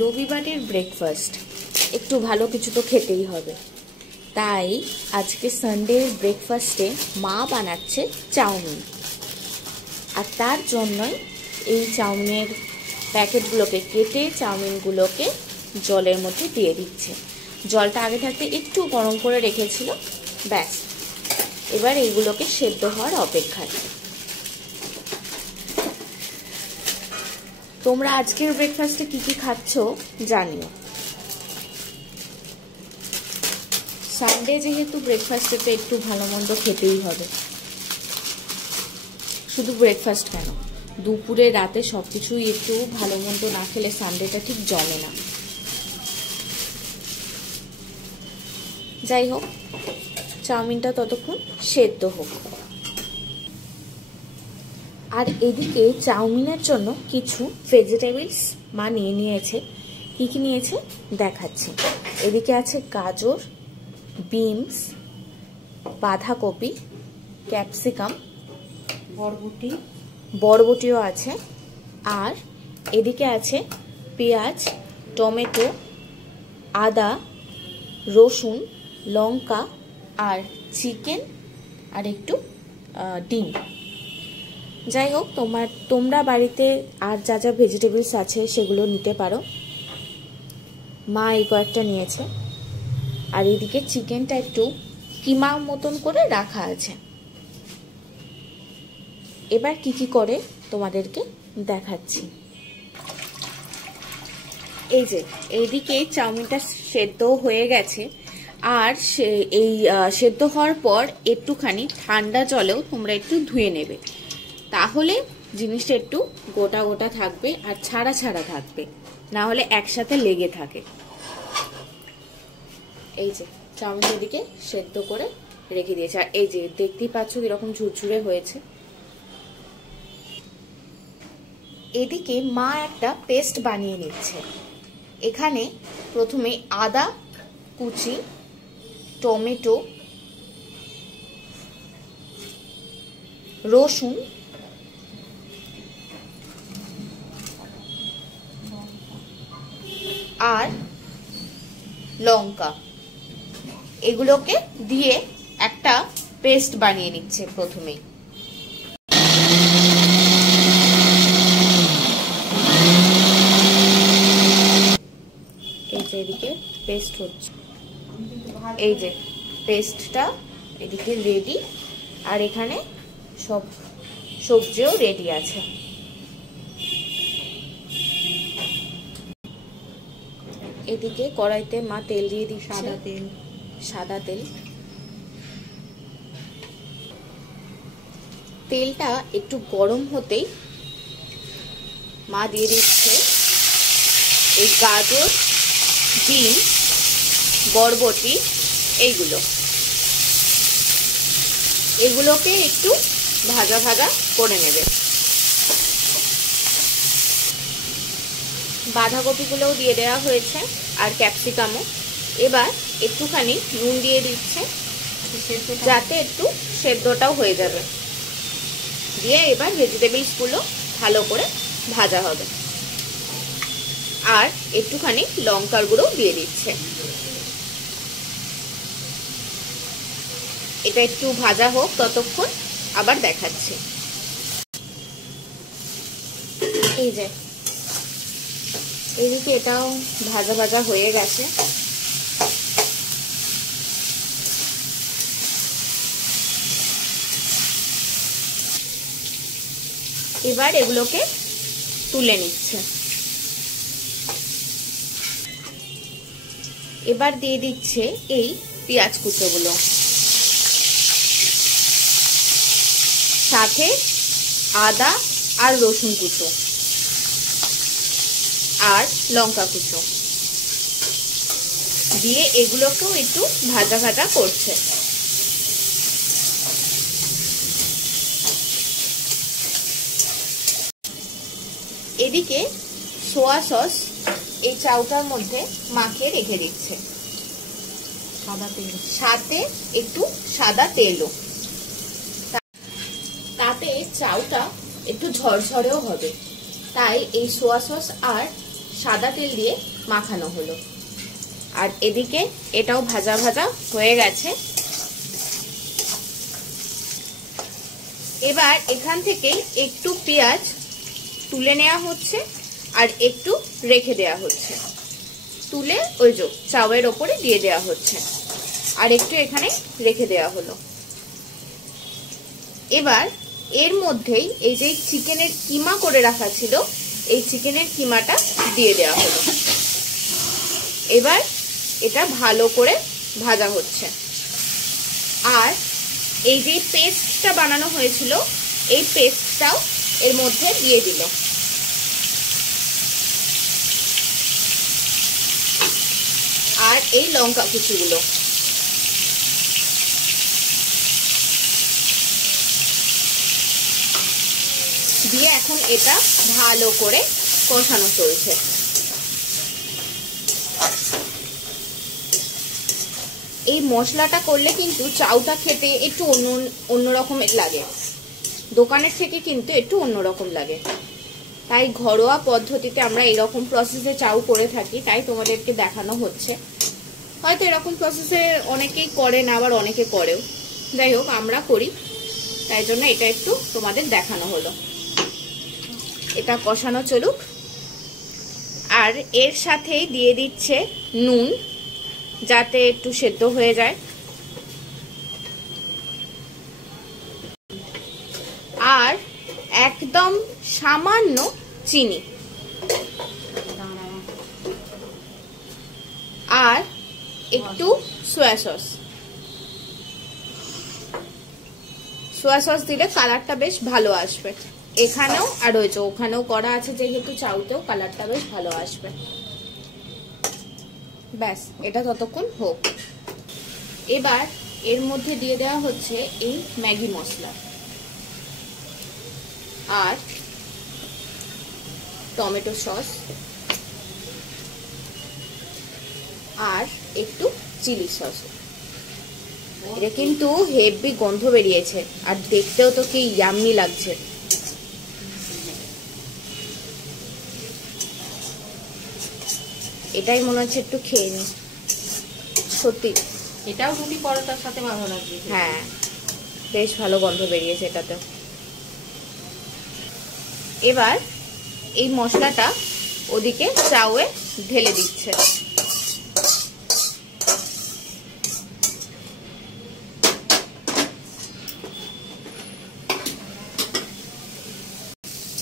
রবিবারের ব্রেকফাস্ট একটু ভালো কিছু তো খেতেই হবে, তাই আজকে সানডের ব্রেকফাস্টে মা বানাচ্ছে চাউমিন। আর তার জন্যই এই চাউমিনের প্যাকেটগুলোকে কেটে চাউমিনগুলোকে জলের মধ্যে দিয়ে দিচ্ছে। জলটা আগে থাকতে একটু গরম করে রেখেছিল, ব্যাস এবার এইগুলোকে সেদ্ধ হওয়ার অপেক্ষায়। তোমরা আজকের ব্রেকফাস্টে কি কি খাচ্ছ জানিও। সানডে যেহেতু ব্রেকফাস্টে তো একটু ভালো মন্দ খেতেই হবে। শুধু ব্রেকফাস্ট কেন, দুপুরে রাতে সবকিছুই একটু ভালো মন্দ না খেলে সানডেটা ঠিক জমে না। যাই হোক, চাউমিনটা ততক্ষণ সেদ্ধ হোক। আর এদিকে চাউমিনের জন্য কিছু ভেজিটেবলস মা নিয়ে নিয়েছে। কি কি নিয়েছে দেখাচ্ছি। এদিকে আছে গাজর, বিনস, বাঁধাকপি, ক্যাপসিকাম, বরবটিও আছে। আর এদিকে আছে পেঁয়াজ, টমেটো, আদা, রসুন, লঙ্কা আর চিকেন আর একটু ডিম। যাই হোক, তোমরা বাড়িতে আর যা যা ভেজিটেবলস আছে সেগুলো নিতে পারো। মা এই কয়েকটা নিয়েছে। আর এদিকে চিকেনটা একটু কিমা মতন করে রাখা আছে। এবার কি কি করে তোমাদেরকে দেখাচ্ছি। এই যে এইদিকে চাউমিনটা সেদ্ধ হয়ে গেছে। আর এই সেদ্ধ হওয়ার পর একটুখানি ঠান্ডা জলেও তোমরা একটু ধুয়ে নেবে, তাহলে জিনিসটা একটু গোটা গোটা থাকবে আর ছাড়া ছাড়া থাকবে, না হলে একসাথে লেগে থাকে। এই যে চাউমিন এদিকে সেদ্ধ করে রেখে দিয়েছে। আর এই যে দেখতেই পাচ্ছ এরকম ঝুরঝুরে হয়েছে। এদিকে মা একটা পেস্ট বানিয়ে নিচ্ছে। এখানে প্রথমে আদা কুচি, টমেটো, রসুন, আর লঙ্কা এগুলোকে দিয়ে একটা পেস্ট বানিয়ে নিচ্ছে প্রথমেই। এই যে এদিকে পেস্ট হচ্ছে, এই যে পেস্টটা এদিকে রেডি। আর এখানে সব সবজিও রেডি আছে। এদিকে কড়াইতে মা তেল দিয়ে দিচ্ছে, সাদা তেল। তেলটা একটু গরম হতেই মা দিয়ে দিচ্ছে এই গাজর, বিন, বরবটি এগুলোকে একটু ভাজা ভাজা করে নেবে। বাঁধাকপিগুলোও দিয়ে দেওয়া হয়েছে আর ক্যাপসিকামও। এবার একটুখানি নুন দিয়ে দিচ্ছে যাতে একটু সেদ্ধটাও হয়ে যাবে। দিয়ে এবার ভেজিটেবলসগুলো ভালো করে ভাজা হবে। আর একটুখানি লঙ্কার গুঁড়ো দিয়ে দিচ্ছে। এটা একটু ভাজা হোক ততক্ষণ, আবার দেখাচ্ছি। এই যে এদিকে এটাও ভাজা ভাজা হয়ে গেছে। এবার এগুলোকে তুলে নিচ্ছে। এবার দিয়ে দিচ্ছে এই পেঁয়াজ কুচোগুলো, সাথে আদা আর রসুন কুচো আর লঙ্কা কুচো দিয়ে এগুলোকেও একটু ভাজা ভাজা করছে। এদিকে সোয়া সস এই চাউটার মধ্যে মাখিয়ে রেখে দিচ্ছে, সাথে একটু সাদা তেলও, তাতে চাউটা একটু ঝরঝরেও হবে। তাই এই সোয়া সস আর সাদা তেল দিয়ে মাখানো হলো। আর এদিকে এটাও ভাজা ভাজা হয়ে গেছে। এবার এখান থেকে একটু পেঁয়াজ তুলে নেওয়া হচ্ছে আর একটু রেখে দেওয়া হচ্ছে, তুলে ওই যে চাউয়ের ওপরে দিয়ে দেওয়া হচ্ছে আর একটু এখানে রেখে দেওয়া হলো। এবার এর মধ্যেই এই যে চিকেনের কিমা করে রাখা ছিল, এই চিকেনের কিমাটা দিয়ে দেওয়া হলো। এবার এটা ভালো করে ভাজা হচ্ছে। আর এই যে পেস্টটা বানানো হয়েছিল, এই পেস্টটাও এর মধ্যে দিয়ে দিল। আর এই লঙ্কা কুচিগুলো দিয়ে এখন এটা ভালো করে কষানো চলছে। এই মশলাটা করলে কিন্তু চাউটা খেতে একটু অন্য রকমের লাগে, দোকানের থেকে কিন্তু একটু অন্যরকম লাগে। তাই ঘরোয়া পদ্ধতিতে আমরা এরকম প্রসেসে চাউ করে থাকি, তাই তোমাদেরকে দেখানো হচ্ছে। হয়তো এরকম প্রসেসে অনেকেই করে না, আবার অনেকে করেও, যাই হোক আমরা করি, তাই জন্য এটা একটু তোমাদের দেখানো হলো। এটা কষানো চলুক। আর এর সাথেই দিয়ে দিচ্ছে নুন, যাতে একটু সেদ্ধ হয়ে যায়। আর একদম সামান্য চিনি, আর একটু সোয়া সস। সোয়া সস দিলে কালারটা বেশ ভালো আসবে। এখানেও আর ওই যে ওখানেও করা আছে, যেহেতু চাউতেও কালারটা বেশ ভালো আসবে। ব্যাস, এটা ততক্ষণ হোক। এবার এর মধ্যে দিয়ে দেওয়া হচ্ছে এই ম্যাগি মশলা আর টমেটো সস আর একটু চিলি সস। এটা কিন্তু হেভি গন্ধ বেরিয়েছে, আর দেখতেও তো কি ইয়াম্মি লাগছে। এটাই মনে হচ্ছে একটু খেয়ে নি, সত্যি এটাও রুটি পরোটার সাথে ভালো লাগবে। হ্যাঁ, বেশ ভালো গন্ধ বেরিয়েছে এটাতে। এবার এই মশলাটা ওদিকে চাউয়ে ঢেলে দিচ্ছে।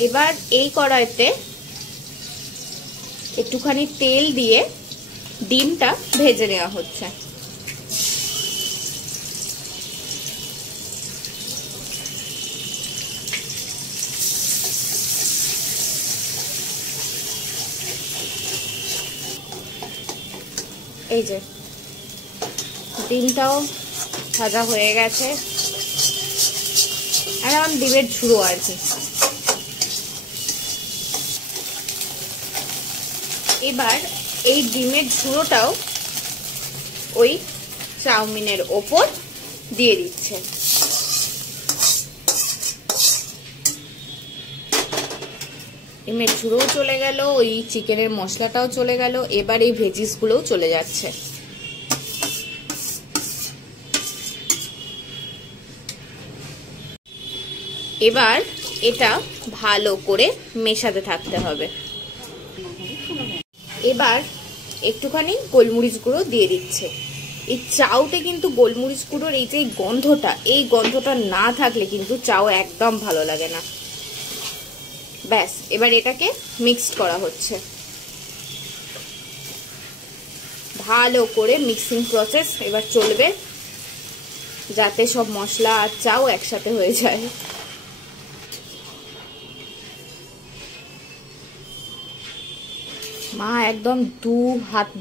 এবার এই কড়াইতে একটুখানি তেল দিয়ে ডিমটা ভেজে নেওয়া হচ্ছে। এই যে ডিমটাও ভাজা হয়ে গেছে, আর এখন ডিমের ঝুড়ো আর কি। এবার এই ডিমের ঝুড়োটাও ওই চাউমিনের ওপর দিয়ে দিচ্ছে। ডিমের ঝুড়োও চলে গেল, ওই চিকেনের মশলাটাও চলে গেল, এবার এই ভেজিস গুলোও চলে যাচ্ছে। এবার এটা ভালো করে মেশাতে থাকতে হবে। এবার একটুখানি গোলমরিচ গুঁড়ো দিয়ে দিচ্ছে। এই চাউতে কিন্তু গোলমরিচ গুঁড়োর এই যে গন্ধটা, এই গন্ধটা না থাকলে কিন্তু চাউ একদম ভালো লাগে না। ব্যাস, এবার এটাকে মিক্সড করা হচ্ছে। ভালো করে মিক্সিং প্রসেস এবার চলবে, যাতে সব মশলা আর চাউ একসাথে হয়ে যায়। মা একদম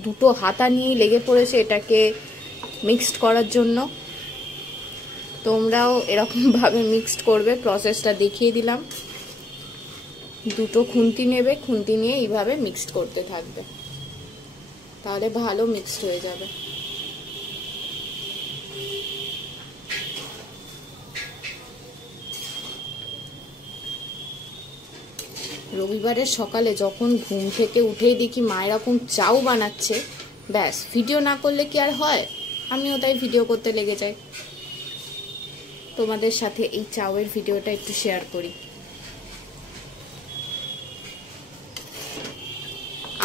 দুটো হাতা নিয়েই লেগে পড়েছে এটাকে মিক্সড করার জন্য। তোমরাও এরকম ভাবে মিক্সড করবে, প্রসেসটা দেখিয়ে দিলাম। দুটো খুন্তি নেবে, খুন্তি নিয়ে এইভাবে মিক্সড করতে থাকবে, তাহলে ভালো মিক্সড হয়ে যাবে। রবিবারের সকালে যখন ঘুম থেকে উঠেই দেখি মা এরকম চাউ বানাচ্ছে, ব্যাস ভিডিও না করলে কি আর হয়, আমিও তাই ভিডিও করতে লেগে যাই। তোমাদের সাথে এই চাউয়ের ভিডিওটা একটু শেয়ার করি।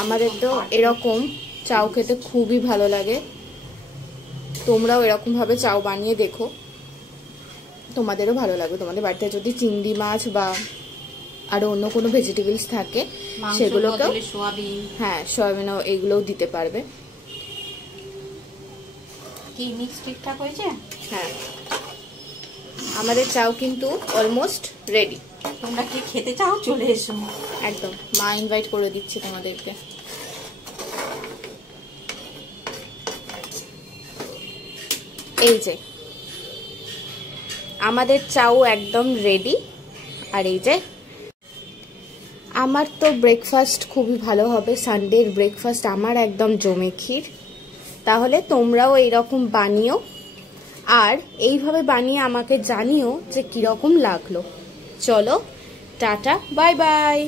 আমাদের তো এরকম চাউ খেতে খুবই ভালো লাগে, তোমরাও এরকম ভাবে চাউ বানিয়ে দেখো, তোমাদেরও ভালো লাগবে। তোমাদের বাড়িতে যদি চিংড়ি মাছ বা আরো অন্য কোনো ভেজিটেবলস থাকে সেগুলোকেও, হ্যাঁ সয়াবিনও এইগুলোও দিতে পারবে। কি মিক্স ঠিকঠাক হয়েছে? হ্যাঁ, আমাদের চাউ কিন্তু অলমোস্ট রেডি। তোমরা কি খেতে চাও চলে এসো। একদম, মা ইনভাইট করে দিচ্ছে তোমাদেরকে। এই যে আমাদের চাউ একদম রেডি। আর এই যে আমার তো ব্রেকফাস্ট খুবই ভালো হবে, সানডের ব্রেকফাস্ট আমার একদম জমে ক্ষীর। তাহলে তোমরাও এইরকম বানিও, আর এইভাবে বানিয়ে আমাকে জানিও যে কিরকম লাগলো। চলো টাটা, বাই বাই।